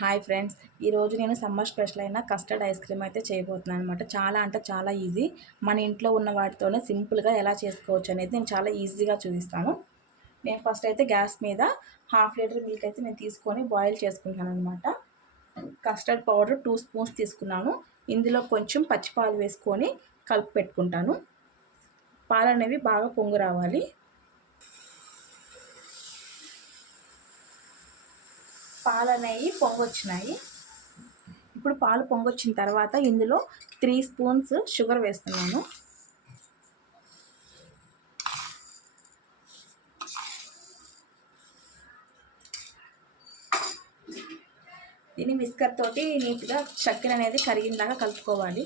Hi friends. ఈరోజు నేను summer special అయిన కస్టర్డ్ ఐస్ క్రీమ్ అయితే చేయబోతున్నాను అనమాట చాలా అంటే చాలా ఈజీ. మన ఇంట్లో ఉన్న వాటితోనే సింపుల్గా ఎలా చేసుకోవచ్చు అనేది నేను చాలా ఈజీగా చూపిస్తాను. నేను ఫస్ట్ అయితే గ్యాస్ మీద హాఫ్ లీటర్ మిల్క్ అయితే నేను తీసుకొని బాయిల్ చేసుకుంటాను అనమాట కస్టర్డ్ పౌడర్ టూ స్పూన్స్ తీసుకున్నాను. ఇందులో కొంచెం పచ్చిపాలు వేసుకొని కలిపి పెట్టుకుంటాను. పాలు అనేవి బాగా పొంగు రావాలి. పాలు అనేవి పొంగొచ్చినాయి. ఇప్పుడు పాలు పొంగొచ్చిన తర్వాత ఇందులో త్రీ స్పూన్స్ షుగర్ వేస్తున్నాను. దీన్ని మిస్కర్ తోటి నీట్గా చక్కెర అనేది కరిగిందాక కలుపుకోవాలి.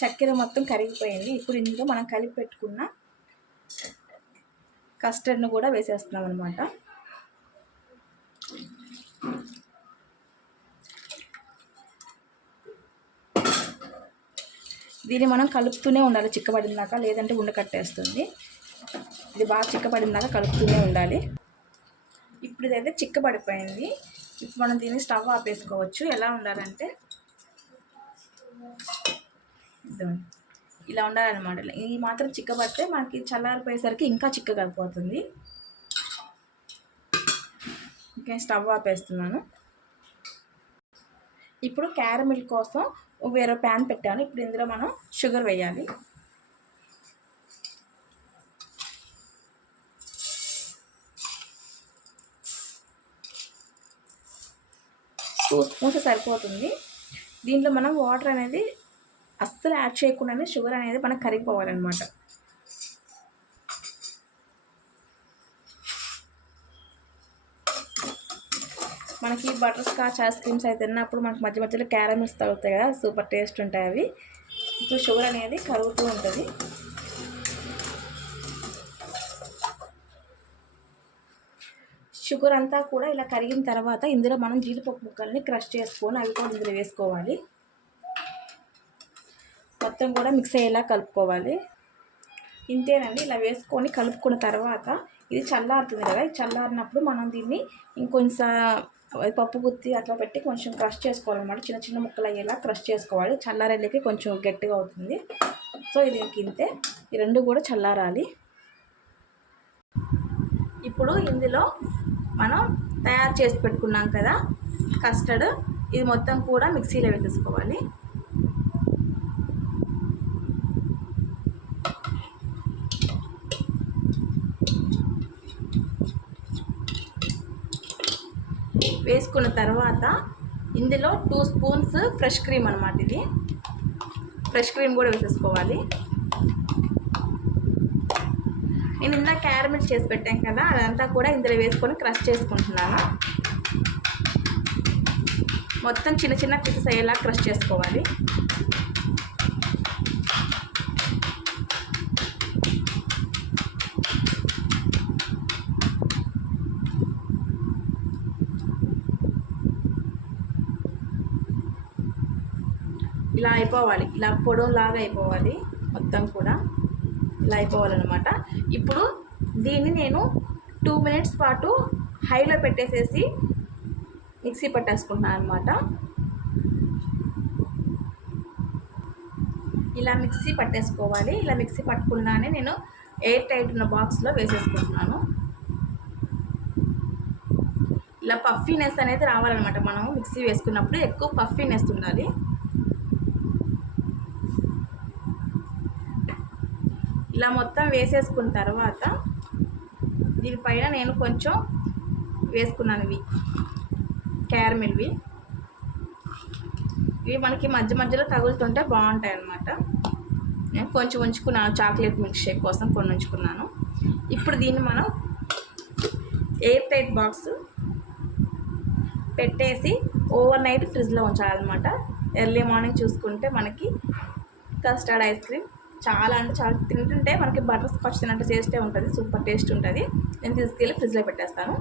చక్కెర మొత్తం కరిగిపోయింది. ఇప్పుడు ఇందులో మనం కలిపి పెట్టుకున్న కస్టర్డ్ను కూడా వేసేస్తున్నాం అనమాట దీన్ని మనం కలుపుతూనే ఉండాలి. చిక్కబడినాక లేదంటే ఉండకట్టేస్తుంది ఇది బాగా చిక్కబడినాక కలుపుతూనే ఉండాలి. ఇప్పుడు ఇదైతే చిక్కబడిపోయింది. ఇప్పుడు మనం దీన్ని స్టవ్ ఆపేసుకోవచ్చు. ఎలా ఉండాలంటే ఇలా ఉండాలన్నమాట. ఈ మాత్రం చిక్కబడితే మనకి చల్లారిపోయేసరికి ఇంకా చిక్కగా అయిపోతుంది ఇంకా స్టవ్ ఆపేస్తున్నాను. ఇప్పుడు క్యారమిల్ కోసం వేరే ప్యాన్ పెట్టాను. ఇప్పుడు ఇందులో మనం షుగర్ వేయాలి. టూ స్పూన్స్ సరిపోతుంది. దీంట్లో మనం వాటర్ అనేది అస్సలు యాడ్ చేయకుండానే షుగర్ అనేది మనకు కరిగిపోవాలన్నమాట. మనకి బటర్ స్కాచ్ ఐస్ క్రీమ్స్ అయితే తిన్నప్పుడు మనకు మధ్య మధ్యలో క్యారమిల్స్ తగ్గుతాయి కదా సూపర్ టేస్ట్ ఉంటాయి అవి. ఇప్పుడు షుగర్ అనేది కరుగుతూ ఉంటుంది. షుగర్ అంతా కూడా ఇలా కరిగిన తర్వాత ఇందులో మనం జీడిపప్పు ముక్కల్ని క్రష్ చేసుకొని అవి కూడా ఇందులో వేసుకోవాలి. మొత్తం కూడా మిక్స్ అయ్యేలా కలుపుకోవాలి. ఇంతేనండి ఇలా వేసుకొని కలుపుకున్న తర్వాత ఇది చల్లారుతుంది కదా చల్లారినప్పుడు మనం దీన్ని ఇంకొంచెం పప్పు గుత్తి అట్లా పెట్టి కొంచెం క్రష్ చేసుకోవాలన్నమాట. చిన్న చిన్న ముక్కలు అయ్యేలా క్రష్ చేసుకోవాలి. చల్లారేళ్ళకి కొంచెం గట్టిగా అవుతుంది. సో ఇది ఇంతే. ఈ రెండు కూడా చల్లారాలి. ఇప్పుడు ఇందులో మనం తయారు చేసి పెట్టుకున్నాం కదా కస్టర్డ్ ఇది మొత్తం కూడా మిక్సీలో వేసేసుకోవాలి. వేసుకున్న తర్వాత ఇందులో టూ స్పూన్స్ ఫ్రెష్ క్రీమ్ అనమాట ఇది. ఫ్రెష్ క్రీమ్ కూడా వేసేసుకోవాలి. నేను ఇందా క్యారమిల్ చేసి పెట్టాను కదా అదంతా కూడా ఇందులో వేసుకొని క్రష్ చేసుకుంటున్నాను. మొత్తం చిన్న చిన్న పీసెస్ అయ్యేలా క్రష్ చేసుకోవాలి. ఇలా అయిపోవాలి. ఇలా పొడవులాగా అయిపోవాలి. మొత్తం కూడా ఇలా అయిపోవాలన్నమాట. ఇప్పుడు దీన్ని నేను టూ మినిట్స్ పాటు హైలో పెట్టేసేసి మిక్సీ పట్టేసుకుంటున్నాను అనమాట ఇలా మిక్సీ పట్టేసుకోవాలి. ఇలా మిక్సీ పట్టుకున్నానే నేను ఎయిర్ టైట్ ఉన్న బాక్స్లో వేసేసుకుంటున్నాను. ఇలా పఫీనెస్ అనేది రావాలన్నమాట. మనం మిక్సీ వేసుకున్నప్పుడు ఎక్కువ పఫీనెస్ ఉండాలి. ఇలా మొత్తం వేసేసుకున్న తర్వాత దీనిపైన నేను కొంచెం వేసుకున్నాను ఇవి క్యారమిల్వి. ఇవి మనకి మధ్య మధ్యలో తగులుతుంటే బాగుంటాయి అన్నమాట నేను కొంచెం ఉంచుకున్నాను చాక్లెట్ మిల్క్ షేక్ కోసం కొన్ని ఉంచుకున్నాను. ఇప్పుడు దీన్ని మనం ఎయిర్ టైట్ బాక్స్ పెట్టేసి ఓవర్ నైట్ ఫ్రిడ్జ్లో ఉంచాలన్నమాట. ఎర్లీ మార్నింగ్ చూసుకుంటే మనకి కస్టర్డ్ ఐస్ క్రీమ్ చాలా అంటే చాలా తింటుంటే మనకి బటర్ స్కాచ్ తినంటే టేస్టే ఉంటుంది సూపర్ టేస్ట్ ఉంటుంది. నేను తీసుకెళ్ళి ఫ్రిడ్జ్లో పెట్టేస్తాను.